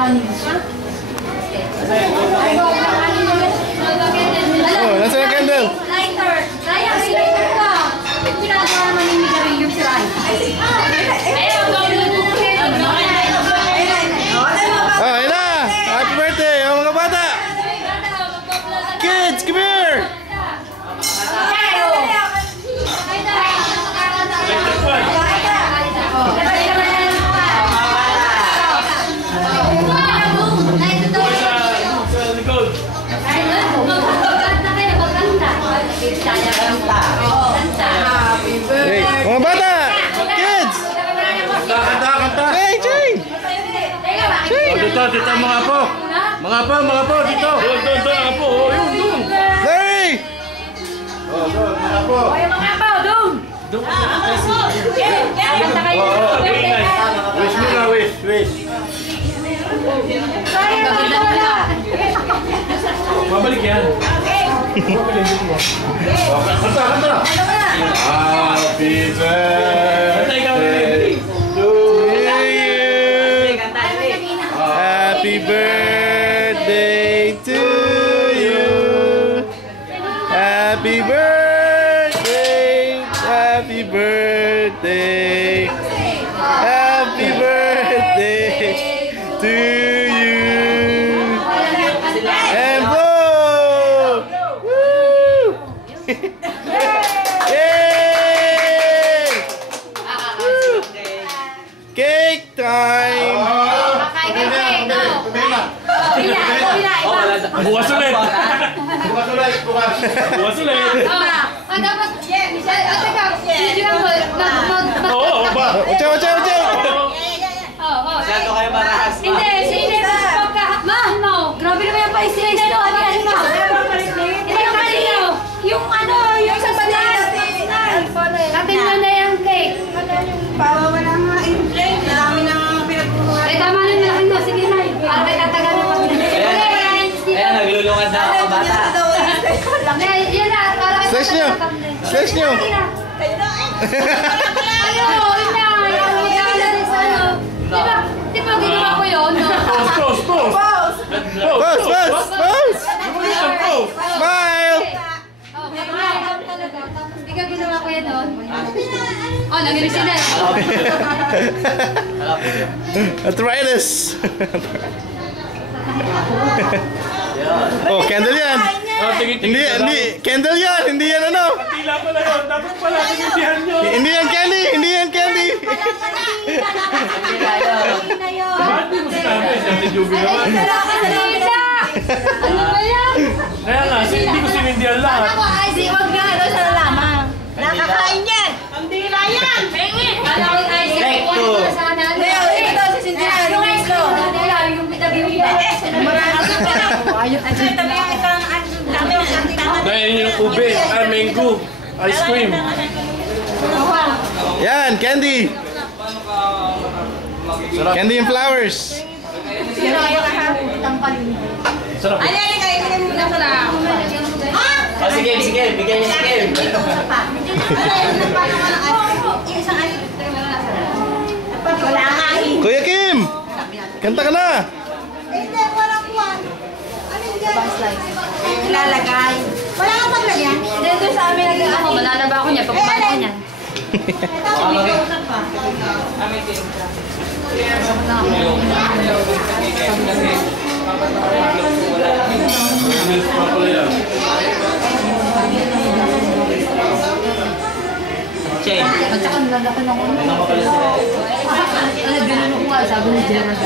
Oh, nasa yung candle? Lighter! Kaya, lighter ka! Pinagawa maninigarin yung si Rai. Ayaw, oh, ayun na! Happy birthday, oh, mga bata! Kids, come here! Hey, mga bata! Kids! Kanta! Hey, Jane! Dito, mga apo! Mga apo, dito! Doon, mga apo! Oh, yun, doon! Larry! Oh, doon, mga apo! Doon! Wish mo na, wish! Mabalik yan! Kanta! Happy birthday to you! Happy birthday to you! Happy birthday! Happy birthday! Happy birthday to you! And blow! Woo! Yay! Woo! Cake time! Bukas ulit! Oo, ba? Ocha! Masyado kayo marahas. Hindi, grabe naman yung pa-slice no. Hindi yung kanino. Yung ano, yung sa balas. Kapin mo na yung cake. Wala nga inflame. Dami nang pinagpunuhan. Eh, tama na nilaki mo. Sige na. Para may tatagal na kami. Ayan, naglulungan na ako, bata. Yan na. Slash nyo! Slash nyo! Di ba ginawa ko yun? Pose! Smile! Di ka ginawa ko yan noon? Oh, nangirisip na. Arthritis! Oh, candle yan! Hindi, candle yan! Hindi yan ano! Tila pala yun, dapat pala tinitihan nyo! Hindi yan candy! Hindi yan candy! Bakit di mo sinabi? Dati Juby naman. Ano ba yan? Kaya nga, hindi ko sinindihan lahat. Wag nga, ito sa lalaman. Nakakain yan. Ang dila yan. Pengi. Kala ko ay Take two. Leo, ito si Cynthia. Yung gusto. Yung pinag-iwi. Ayun, tabi yung isang dami yung Dahil yung ube, mango, ice cream. Yan, candy! Candy and flowers! Sarap. Ay, kayo muna pala. Oh, sige, bigyan niya si Kim. Wala nga eh. Kuya Kim! Kanta ka na! Hindi, walang kuwan. Ano yung ilalagay? Wala kang paglagyan? Dito sa amin naging ako, malalaba ako niya, pagpapalo ko niyan. Chain. At saka nalaki na ako. Ano, ganun ako, sabi ni Gerald.